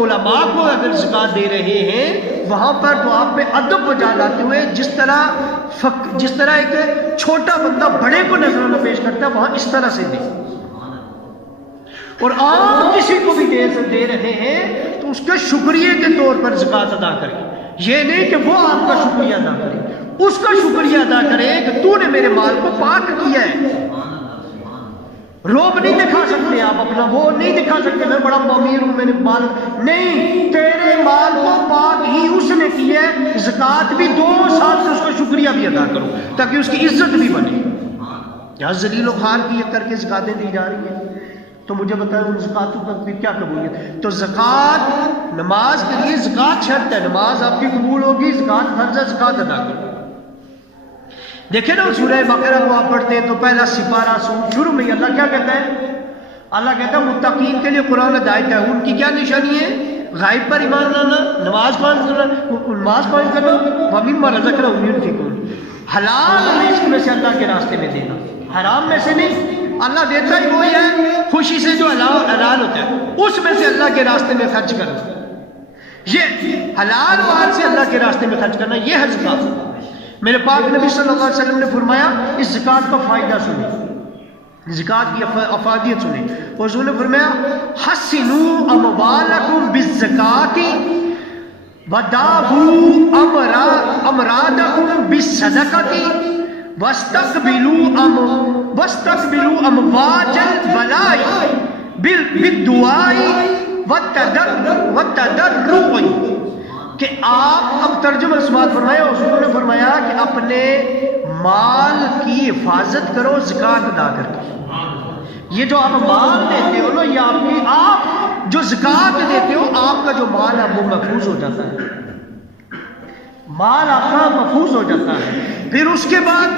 علماء کو اگر زکوٰۃ دے رہے ہیں وہاں پر تو آپ میں ادب بجا لاتے ہوئے جس طرح ایک چھوٹا بندہ بڑے کو نظرانہ پیش کرتا ہے وہاں اس طرح سے دے، اور آپ کسی کو بھی دے رہے ہیں تو اس کے شکریہ کے طور پر زکوٰۃ ادا کریں، یہ نہیں کہ وہ آپ کا شکریہ ادا کرے، اس کا شکریہ ادا کرے کہ تو نے میرے مال کو پاک کیا ہے۔ روب نہیں دکھا سکتے آپ اپنا، وہ نہیں دکھا سکتے میں بڑا امیر ہوں، میرے مال نہیں، تیرے مال کو پاک ہی اس نے کیا ہے، زکوٰۃ بھی دو، ساتھ سے اس کا شکریہ بھی ادا کرو تاکہ اس کی عزت بھی بنے۔ یہاں ذلیل و خوار کی کر کے زکوٰۃیں دی جا رہی ہیں، تو مجھے بتائیں ان زکوٰۃوں پر پھر کیا قبولیت؟ تو زکوٰۃ، نماز کے لیے زکوٰۃ شرط ہے، نماز آپ کی قبول ہوگی، زکوٰۃ فرض ہے، زکوٰۃ ادا کرو۔ دیکھیں نا سورہ بقرہ کو آپ پڑھتے ہیں تو پہلا سپارہ شروع میں اللہ کیا کہتا ہے؟ اللہ کہتا ہے متقین کے لیے قرآن ہدایت ہے، ان کی کیا نشانی ہے؟ غائب پر ایمان لانا، نماز قائم کرنا، وَمِمَّا رَزَقْنَاهُمْ يُنْفِقُونَ، حلال رزق میں سے اللہ کے راستے میں دینا، حرام میں سے نہیں، اللہ دیتا ہی وہی ہے، خوشی سے جو حلال ہوتا ہے اس میں سے اللہ کے راستے میں خرچ کرنا، یہ حلال مال سے اللہ کے راستے میں خرچ کرنا، یہ ہے زکوٰۃ۔ میرے پاک نبی صلی اللہ علیہ وسلم نے فرمایا اس زکوٰۃ کا فائدہ سنیں، زکوٰۃ کی افادیت سنیں، حضور نے فرمایا حسنوا اموالکم بالزکوٰۃ وداؤوا امرادکم بالصدقۃ واستقبلوا امواج البلاء بالدعاء والتضرع، کہ آپ اب ترجمہ سماعت فرمایا، حضور نے فرمایا کہ اپنے مال کی حفاظت کرو زکوٰۃ ادا کر کے۔ یہ جو آپ مال دیتے ہو نا، یہ آپ جو زکوٰۃ دیتے ہو، آپ کا جو مال ہے وہ محفوظ ہو جاتا ہے، مال آپ کا محفوظ ہو جاتا ہے۔ پھر اس کے بعد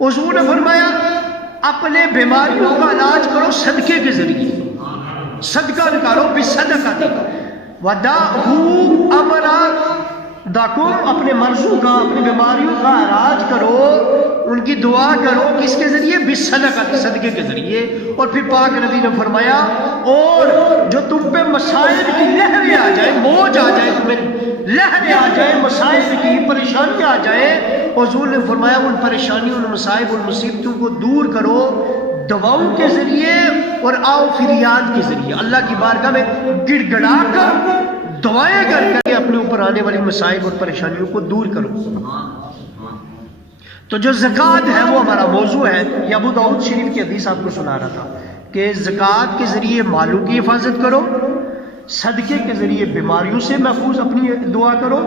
حضور نے فرمایا اپنے بیماریوں کا علاج کرو صدقے کے ذریعے، صدقہ نکالو بالصدقۃ وَدَاؤُوا أَمْرَادَكُمْ، اپنے مرضوں کا، اپنی بیماریوں کا علاج کرو، ان کی دعا کرو، کس کے ذریعے؟ بالصدقۃ، صدقے کے ذریعے۔ اور پھر پاک نبی نے فرمایا اور جو تم پہ مصائب کی لہریں آ جائیں، موج آ جائے، تمہیں لہریں آ جائیں مصائب کی، پریشانیاں آ جائیں، حضور نے فرمایا ان پریشانیوں، ان مصائب، ان مصیبتوں کو دور کرو دعاؤں کے ذریعے اور آؤ فریاد کے ذریعے، اللہ کی بارگاہ میں گڑ گڑا کر دعائیں کر کے اپنے اوپر آنے والی مصائب اور پریشانیوں کو دور کرو۔ تو جو زکوٰۃ ہے وہ ہمارا موضوع ہے۔ یہ ابو داؤد شریف کی حدیث آپ کو سنا رہا تھا کہ زکوٰۃ کے ذریعے مالوں کی حفاظت کرو، صدقے کے ذریعے بیماریوں سے محفوظ اپنی دعا کرو،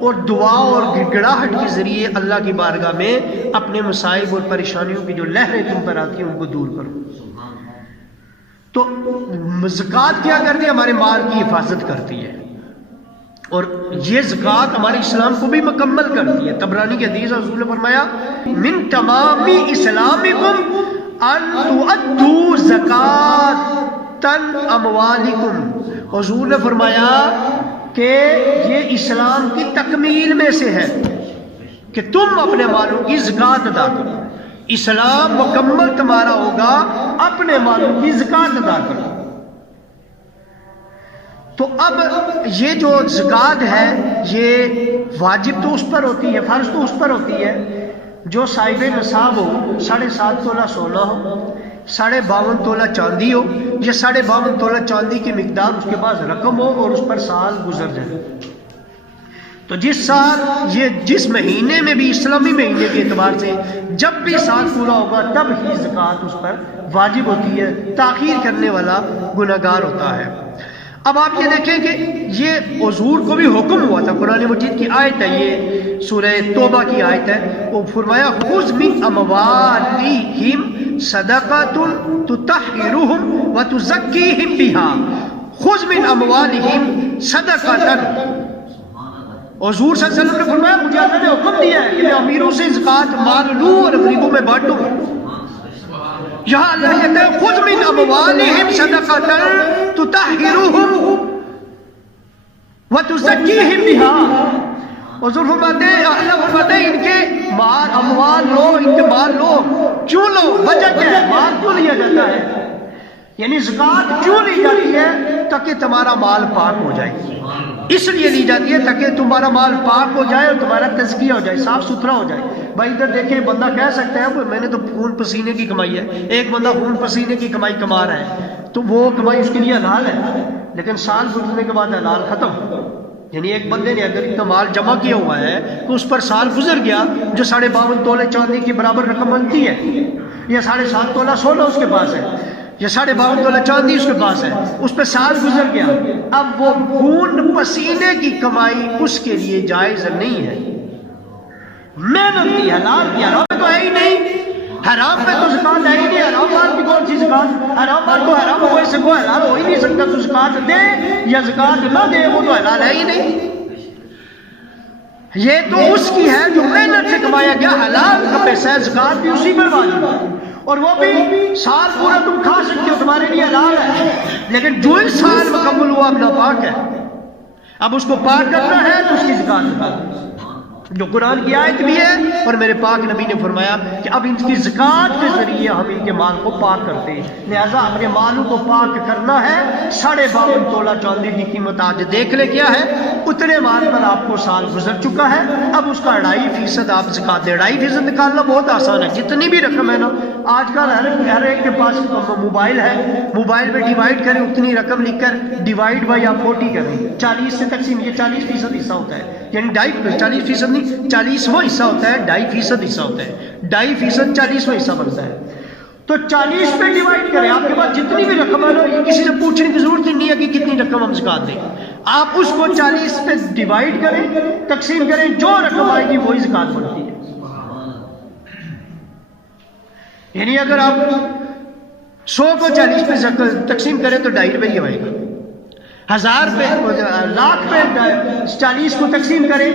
اور دعا اور گڑ گڑاہٹ کے ذریعے اللہ کی بارگاہ میں اپنے مصائب اور پریشانیوں کی جو لہریں تم پر آتی ہیں ان کو دور کرو۔ تو زکوٰۃ کیا کرتی ہے؟ ہمارے مال کی حفاظت کرتی ہے، اور یہ زکوٰۃ ہمارے اسلام کو بھی مکمل کرتی ہے۔ طبرانی کی حدیث حضور نے فرمایا من تمام اسلامکم ان تؤدوا زکاۃ اموالکم، حضور نے فرمایا کہ یہ اسلام کی تکمیل میں سے ہے کہ تم اپنے مالوں کی زکوٰۃ ادا کرو۔ اسلام مکمل تمہارا ہوگا، اپنے مالوں کی زکوٰۃ ادا کرو۔ تو اب یہ جو زکوٰۃ ہے یہ واجب تو اس پر ہوتی ہے، فرض تو اس پر ہوتی ہے جو صاحب نصاب ہو، 7.5 تولہ سونا ہو، 52.5 تولہ چاندی ہو، یا 52.5 تولہ چاندی کی مقدار اس کے پاس رقم ہو اور اس پر سال گزر جائے۔ تو جس سال، یہ جس مہینے میں بھی، اسلامی مہینے کے اعتبار سے جب بھی سال پورا ہوگا تب ہی زکوٰۃ اس پر واجب ہوتی ہے، تاخیر کرنے والا گنہگار ہوتا ہے۔ اب آپ یہ دیکھیں کہ یہ حضور کو بھی حکم ہوا تھا، قرآن مجید کی آیت ہے، یہ سورہ توبہ کی آیت ہے، وہ فرمایا خذ من اموالہم صدقۃ تطہرہم وتزکیہم بہا، خذ من اموالہم صدقۃ۔ حضور صلی اللہ علیہ وسلم نے فرمایا مجھے اللہ نے حکم دیا ہے کہ میں امیروں سے زکوٰۃ مال لوں اور غریبوں میں بانٹوں۔ یہاں اللہ کہتا ہے خذ من اموالہم صدقۃ تطہرہم وتزکیہم بہا۔ حضور فرماتے ہیں، اللہ فرماتے ہیں ان کے مال، اموال لو، ان کے مال لو۔ کیوں لو؟ وجہ کیا ہے؟ مال کیوں لیا جاتا ہے؟ یعنی زکات کیوں لی جاتی ہے؟ تاکہ تمہارا مال پاک ہو جائے، اس لیے لی جاتی ہے تاکہ تمہارا مال پاک ہو جائے اور تمہارا تزکیہ ہو جائے، صاف ستھرا ہو جائے۔ بھائی ادھر دیکھیں، بندہ کہہ سکتا ہے میں نے تو خون پسینے کی کمائی ہے، ایک بندہ خون پسینے کی کمائی کما رہا ہے تو وہ کمائی اس کے لیے حلال ہے، لیکن سال گزرنے کے بعد حلال ختم۔ یعنی ایک بندے نے اگر اتنا مال جمع کیا ہوا ہے تو اس پر سال گزر گیا، جو 52.5 تولے چاندی کی برابر رقم بنتی ہے، یا 7.5 تولہ سونا اس کے پاس ہے، یا 52.5 تولہ چاندی اس کے پاس ہے، اس پہ سال گزر گیا، اب وہ خون پسینے کی کمائی اس کے لیے جائز نہیں ہے۔ محنت کی، حلال کی، حرام پہ تو ہے ہی نہیں، حرام پہ تو زکات ہے ہی نہیں، حرام مال کی کون سی زکات؟ حرام مال کو حرام ہوئے سے کو حلال ہو ہی نہیں سکتا، تو زکات دے یا زکات نہ دے وہ تو حلال ہے ہی نہیں۔ یہ تو اس کی ہے جو محنت سے کمایا گیا حلال کا پیسہ ہے، زکات بھی اسی پر واجب ہے، اور وہ بھی سال پورا تم کھا سکتے ہو، تمہارے لیے حلال ہے، لیکن جو ہی سال مکمل ہوا اب ناپاک ہے، اب اس کو پاک کرنا ہے تو اس کی زکات نکالو، جو قرآن کی آیت بھی ہے، اور میرے پاک نبی نے فرمایا کہ اب ان کی زکات کے ذریعے ہم ان کے مال کو پاک کرتے ہیں، لہذا اپنے مالوں کو پاک کرنا ہے۔ 52.5 تولہ چاندی کی قیمت آج دیکھ لے کیا ہے، اتنے مال پر آپ کو سال گزر چکا ہے، اب اس کا 2.5% آپ زکات دیں۔ 2.5% نکالنا بہت آسان ہے، جتنی بھی رقم ہے نا، آج کل ہر ایک کے پاس موبائل ہے، موبائل میں ڈیوائڈ کریں، اتنی رقم لکھ کر ڈیوائڈ بائی آپ 40 کریں، 40 سے تقسیم، یہ 40% حصہ ہوتا ہے، یعنی 40% نہیں، 40واں حصہ ہوتا ہے، 2.5% حصہ ہوتا ہے، 2.5% 40واں حصہ بنتا ہے، تو 40 پہ ڈیوائڈ کریں، آپ کے پاس جتنی بھی رقم ہے نا، کسی سے پوچھنے کی ضرورت ہی نہیں ہے کہ کتنی رقم ہم زکات دیں، آپ اس کو 40 پہ ڈیوائڈ کریں، تقسیم کریں، جو رقم آئے گی وہی زکات بنتی ہے۔ یعنی اگر آپ 100 کو 40 پہ تقسیم کریں تو 2.5 روپے ہی آئے گا، 1000 پہ، لاکھ پہ 40 کو تقسیم کریں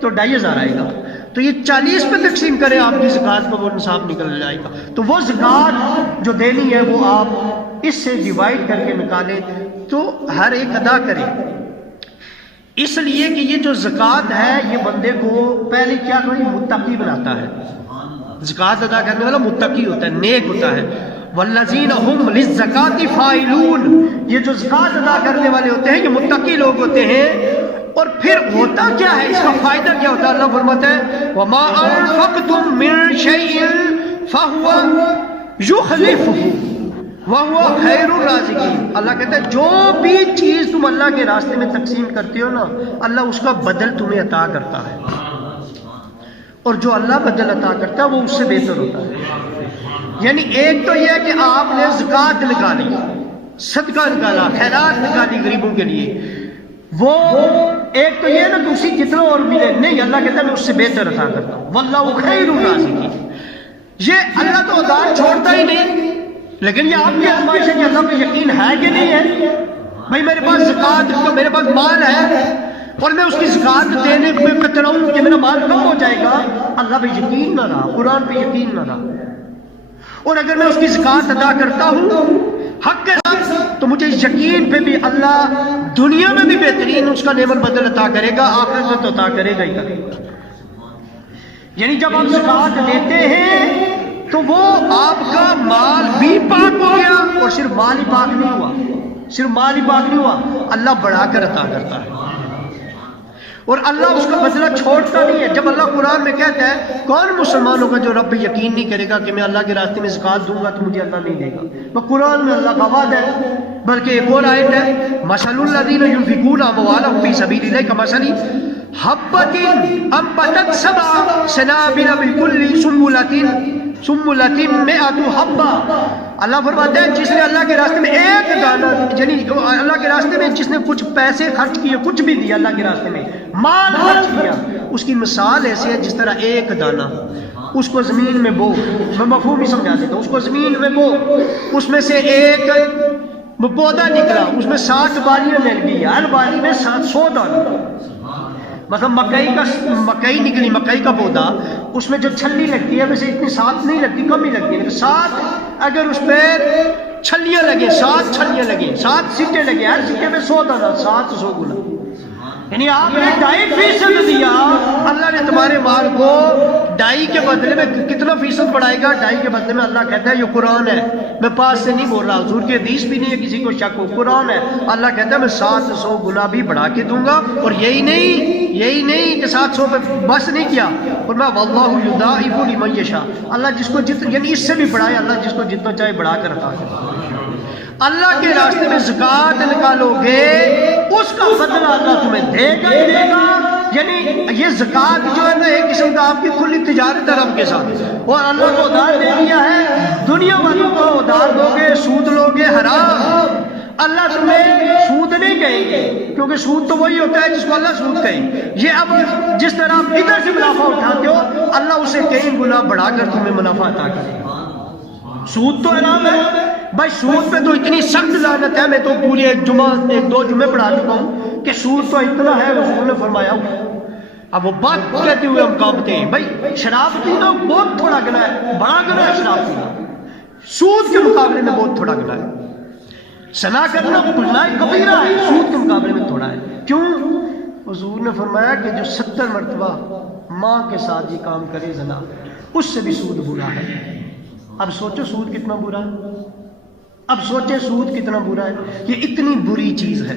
تو 2,500 آئے گا، تو یہ 40 پہ تقسیم کریں آپ کی زکات کا وہ نصاب نکل جائے گا، تو وہ زکات جو دینی ہے وہ آپ اس سے ڈیوائڈ کر کے نکالیں تو ہر ایک ادا کریں، اس لیے کہ یہ جو زکات ہے یہ بندے کو پہلے کیا کرے، متقی بناتا ہے، زکات ادا کرنے والا متقی ہوتا ہے، نیک ہوتا ہے، والذین هم للزکات فاعلون، یہ جو زکات ادا کرنے والے ہوتے ہیں یہ متقی لوگ ہوتے ہیں۔ اور پھر ہوتا کیا ہے، اس کا فائدہ کیا ہوتا ہے؟ اللہ فرماتا ہے وما انفقتم من شیء فهو یخلفه وهو خیر الرازقین، اللہ کہتا ہے جو بھی چیز تم اللہ کے راستے میں تقسیم کرتے ہو نا، اللہ اس کا بدل تمہیں عطا کرتا ہے، اور جو اللہ بدل عطا کرتا ہے وہ اس سے بہتر ہوتا ہے۔ یعنی ایک تو یہ ہے کہ آپ نے زکات نکالی، صدقہ نکالا، خیرات نکالی غریبوں کے لیے، وہ ایک تو یہ نا کہ اسی جتنا اور ملے، نہیں، اللہ کہتا ہے میں اس سے بہتر عطا کرتا ہوں، واللہ خیر الرازقین، یہ اللہ تو عطا چھوڑتا ہی نہیں، لیکن یہ آپ کی آزمائش ہے کہ اللہ پہ یقین ہے کہ نہیں ہے۔ بھائی میرے پاس زکات، میرے پاس مال ہے اور میں اس کی زکات دینے میں کتراؤں کہ میرا مال کم ہو جائے گا، اللہ پہ یقین نہ رہا، قرآن پہ یقین نہ رہا، اور اگر میں اس کی زکات ادا کرتا ہوں حق کے ساتھ تو مجھے یقین پہ بھی اللہ دنیا میں بھی بہترین اس کا نعم البدل عطا کرے گا، آخرت میں تو عطا کرے گا ہی کرے گا۔ یعنی جب آپ زکات لیتے ہیں تو وہ آپ کا مال بھی پاک ہو گیا، اور صرف مال ہی پاک نہیں ہوا، صرف مال ہی پاک نہیں ہوا، اللہ بڑھا کر عطا کرتا ہے، اور اللہ اس کا بدلہ چھوڑتا نہیں ہے۔ جب اللہ قرآن میں کہتا ہے کون مسلمان ہوگا جو رب پہ یقین نہیں کرے گا کہ میں اللہ کے راستے میں زکات دوں گا تو مجھے اللہ نہیں دے گا، وہ قرآن میں اللہ کا وعدہ ہے۔ بلکہ ایک اور آیت ہے مثل الذین ينفقون اموالهم فی سبیل اللہ کمثل حبۃ انبتت سبع سنابل بکل سنبلۃ مئۃ حبۃ، اللہ فرماتا ہے جس نے اللہ کے راستے میں ایک دانہ، یعنی اللہ کے راستے میں جس نے کچھ پیسے خرچ کیے، کچھ بھی دیا اللہ کے راستے میں، مال خرچ کیا، اس کی مثال ایسے ہے جس طرح ایک دانہ اس کو زمین میں بو، میں مفہوم ہی سمجھا دیتا ہوں، اس کو زمین میں بو، اس میں سے ایک پودا نکلا، اس میں 60 بالیاں نکلی، ہر بالی میں 100 دانہ، مثلا مکئی نکلی، مکئی کا پودا، اس میں جو چھلی لگتی ہے ویسے اتنی 7 نہیں لگتی، کم ہی لگتی ہے، لیکن 7 اگر اس پہ چھلیاں لگیں، 7 چھلیاں لگیں، 7 سکے لگے، ہر سکے میں 100 دانہ، 700 گنا، یعنی آپ نے 2.5% دیا، اللہ نے تمہارے مال کو 2.5 کے بدلے میں کتنا فیصد بڑھائے گا؟ 2.5 کے بدلے میں اللہ کہتا ہے یہ قرآن ہے، میں پاس سے نہیں بول رہا، حضور کی حدیث بھی نہیں ہے کسی کو شک ہو، قرآن ہے، اللہ کہتا ہے میں 700 گنا بھی بڑھا کے دوں گا۔ اور یہی نہیں کہ 700 پہ بس نہیں کیا، اور میں واللہ یضاعف لمن یشاء، اللہ جس کو یعنی اس سے بھی بڑھائے، اللہ جس کو جتنا چاہے بڑھا کر رکھا ہے۔ اللہ کے راستے میں زکوٰۃ نکالو گے، اس کا بدلہ اللہ تمہیں دے گا ہی دے گا۔ یعنی یہ زکوٰۃ جو ہے نا ایک قسم کا آپ کی کھلی تجارت ہے رب کے ساتھ، اور اللہ کو ادھار دے دیا ہے، دنیا والوں کو ادھار دو گے، سود لو گے حرام، اللہ تمہیں سود نہیں کہیں گے، کیونکہ سود تو وہی ہوتا ہے جس کو اللہ سود کہے۔ یہ اب جس طرح آپ ادھر سے منافع اٹھاتے ہو، اللہ اسے کئی گنا بڑھا کر تمہیں منافع عطا کرے گا۔ سود تو حرام ہے بھائی، سود پہ تو اتنی سخت لعنت ہے، میں تو پوری ایک دو جمعے پڑھا چکا ہوں کہ سود تو اتنا ہے، رسول نے فرمایا۔ اب وہ بات کہتے ہوئے ہم کانپتے ہیں، بھائی شراب پینا بہت تھوڑا گناہ ہے، بڑا گناہ ہے شراب پینا، سود کے مقابلے میں بہت تھوڑا گناہ ہے۔ زنا کرنا گناہ کبیرہ ہے، سود کے مقابلے میں تھوڑا ہے۔ کیوں؟ حضور نے فرمایا کہ جو 70 مرتبہ ماں کے ساتھ یہ کام کرے زنا، اس سے بھی سود برا ہے۔ اب سوچو سود کتنا برا ہے، اب سوچے سود کتنا برا ہے، یہ اتنی بری چیز ہے۔